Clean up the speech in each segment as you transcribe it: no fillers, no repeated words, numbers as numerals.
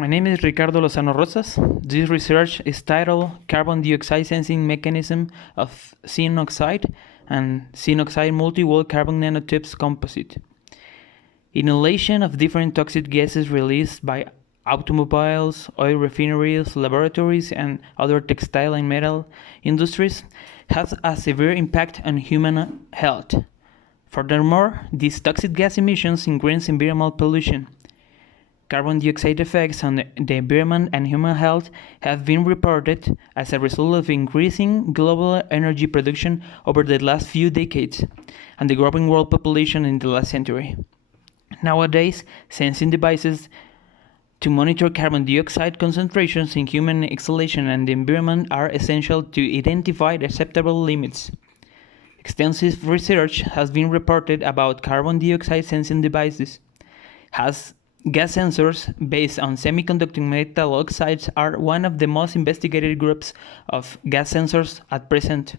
My name is Ricardo Lozano Rosas. This research is titled Carbon Dioxide Sensing Mechanism of ZnO Oxide and ZnO Oxide Multi-Wall Carbon Nanotubes Composite. Inhalation of different toxic gases released by automobiles, oil refineries, laboratories, and other textile and metal industries has a severe impact on human health. Furthermore, these toxic gas emissions increase environmental pollution. Carbon dioxide effects on the environment and human health have been reported as a result of increasing global energy production over the last few decades and the growing world population in the last century. Nowadays, sensing devices to monitor carbon dioxide concentrations in human exhalation and the environment are essential to identify acceptable limits. Extensive research has been reported about carbon dioxide sensing devices. Gas sensors based on semiconducting metal oxides are one of the most investigated groups of gas sensors at present.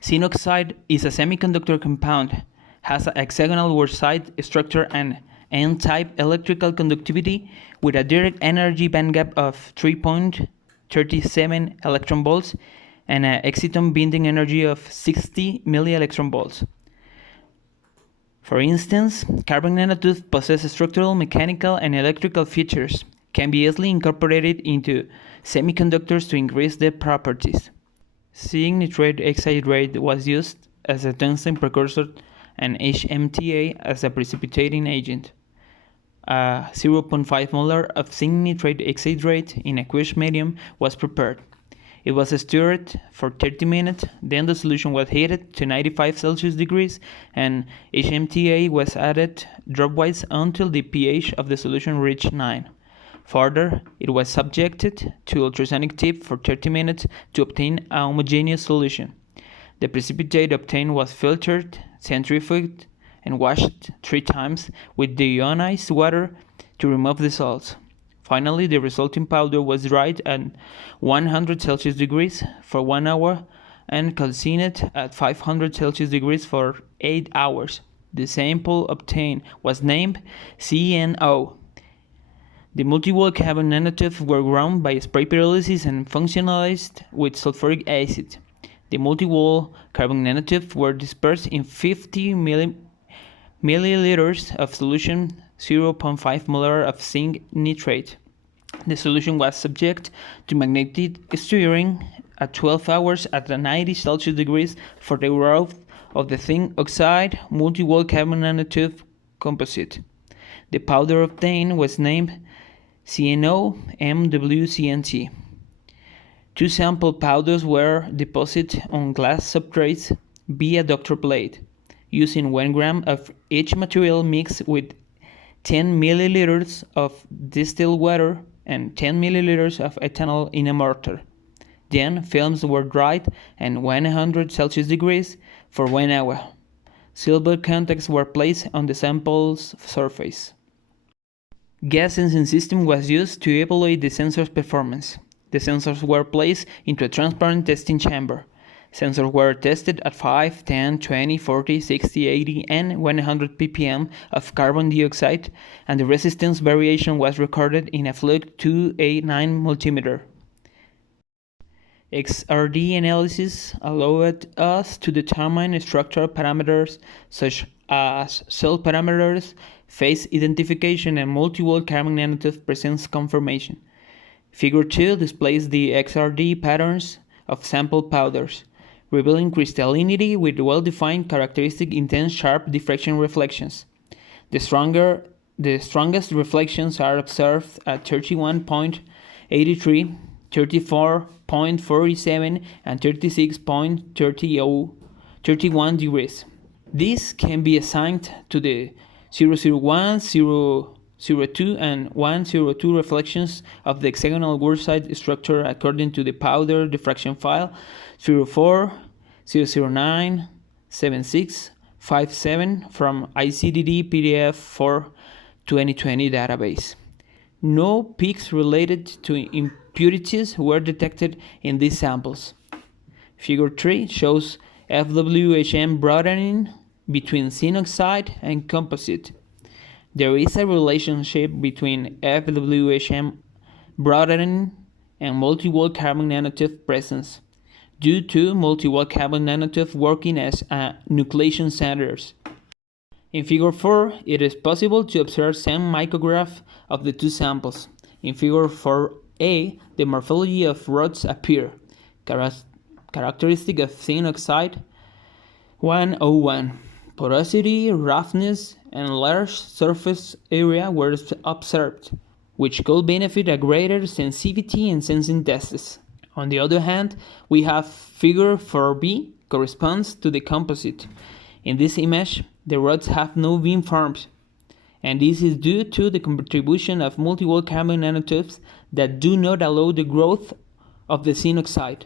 ZnO oxide is a semiconductor compound, has a hexagonal word-side structure and N-type electrical conductivity with a direct energy bandgap of 3.37 electron volts and an exciton binding energy of 60 millielectron volts. For instance, carbon nanotubes possess structural, mechanical, and electrical features, can be easily incorporated into semiconductors to increase their properties. Zinc nitrate exhydrate was used as a tungsten precursor and HMTA as a precipitating agent. 0.5 molar of zinc nitrate exhydrate in aqueous medium was prepared. It was stirred for 30 minutes, then the solution was heated to 95 Celsius degrees and HMTA was added dropwise until the pH of the solution reached 9. Further, it was subjected to ultrasonic tip for 30 minutes to obtain a homogeneous solution. The precipitate obtained was filtered, centrifuged, and washed 3 times with deionized water to remove the salts. Finally, the resulting powder was dried at 100 Celsius degrees for 1 hour and calcined at 500 Celsius degrees for 8 hours. The sample obtained was named ZnO. The multi-wall carbon nanotubes were ground by spray pyrolysis and functionalized with sulfuric acid. The multi-wall carbon nanotubes were dispersed in 50 milliliters of solution 0.5 molar of zinc nitrate. The solution was subject to magnetic stirring at 12 hours at 90 Celsius degrees for the growth of the zinc oxide multi-wall carbon nanotube composite. The powder obtained was named ZnO MWCNT. 2 sample powders were deposited on glass substrates via Dr. plate, using 1 gram of each material mixed with 10 milliliters of distilled water and 10 milliliters of ethanol in a mortar. Then films were dried at 100 Celsius degrees for 1 hour. Silver contacts were placed on the sample's surface. Gas sensing system was used to evaluate the sensor's performance. The sensors were placed into a transparent testing chamber. Sensors were tested at 5, 10, 20, 40, 60, 80, and 100 ppm of carbon dioxide, and the resistance variation was recorded in a Fluke 289 multimeter. XRD analysis allowed us to determine structural parameters such as cell parameters, phase identification, and multi-wall carbon nanotube presence confirmation. Figure 2 displays the XRD patterns of sample powders, revealing crystallinity with well-defined characteristic intense sharp diffraction reflections. The strongest reflections are observed at 31.83, 34.47, and 36.31 degrees. This can be assigned to the 001, 002, and 102 reflections of the hexagonal word-side structure according to the powder diffraction file 04, 009, 76, 57 from ICDD PDF for 2020 database. No peaks related to impurities were detected in these samples. Figure 3 shows FWHM broadening between ZnO oxide and composite. There is a relationship between FWHM broadening and multi-wall carbon nanotube presence, due to multi-wall carbon nanotube working as nucleation centers. In Figure 4, it is possible to observe same micrograph of the two samples. In Figure 4a, the morphology of rods appear, characteristic of zinc oxide 101. Porosity, roughness, and large surface area were observed, which could benefit a greater sensitivity in sensing tests. On the other hand, we have Figure 4b corresponds to the composite. In this image, the rods have no beam forms, and this is due to the contribution of multi-wall carbon nanotubes that do not allow the growth of the zinc oxide.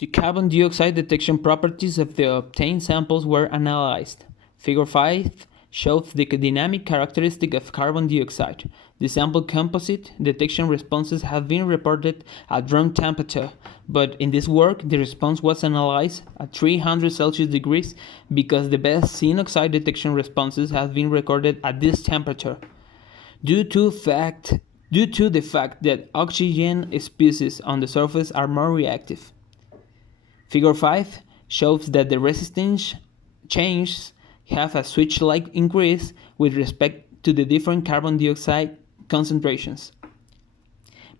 The carbon dioxide detection properties of the obtained samples were analyzed. Figure 5 shows the dynamic characteristic of carbon dioxide. The sample composite detection responses have been reported at room temperature, but in this work the response was analyzed at 300 Celsius degrees because the best zinc oxide detection responses have been recorded at this temperature. Due to the fact that oxygen species on the surface are more reactive. Figure 5 shows that the resistance changes have a switch-like increase with respect to the different carbon dioxide concentrations.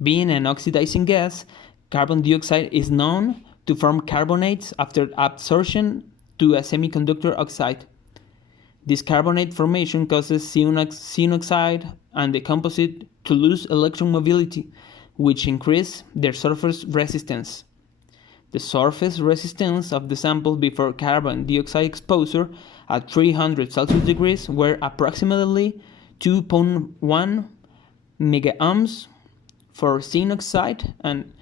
Being an oxidizing gas, carbon dioxide is known to form carbonates after absorption to a semiconductor oxide. This carbonate formation causes zinc oxide and the composite to lose electron mobility, which increase their surface resistance. The surface resistance of the sample before carbon dioxide exposure at 300 Celsius degrees were approximately 2.1 megaohms for zinc oxide and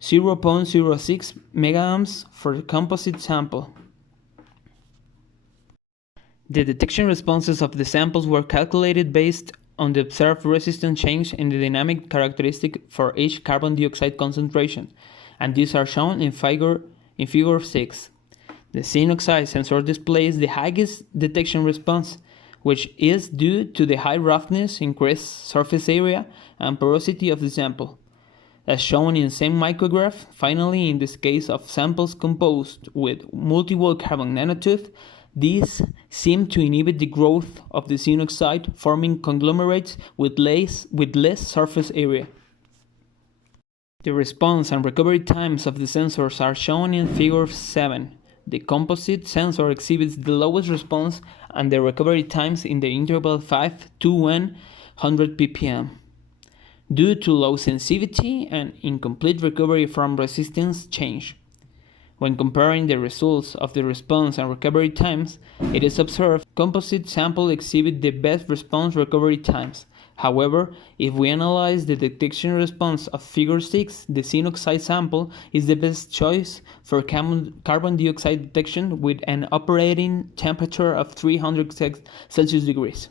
0.06 megaohms for the composite sample. The detection responses of the samples were calculated based on the observed resistance change in the dynamic characteristic for each carbon dioxide concentration, and these are shown in Figure 6. The zinc oxide sensor displays the highest detection response, which is due to the high roughness, increased surface area, and porosity of the sample. As shown in the same micrograph, finally, in this case of samples composed with multi-wall carbon nanotubes, these seem to inhibit the growth of the zinc oxide, forming conglomerates with less surface area. The response and recovery times of the sensors are shown in Figure 7. The composite sensor exhibits the lowest response and the recovery times in the interval 5 to 100 ppm, due to low sensitivity and incomplete recovery from resistance change. When comparing the results of the response and recovery times, it is observed composite sample exhibit the best response recovery times. However, if we analyze the detection response of Figure 6, the zinc oxide sample is the best choice for carbon dioxide detection with an operating temperature of 300 Celsius degrees.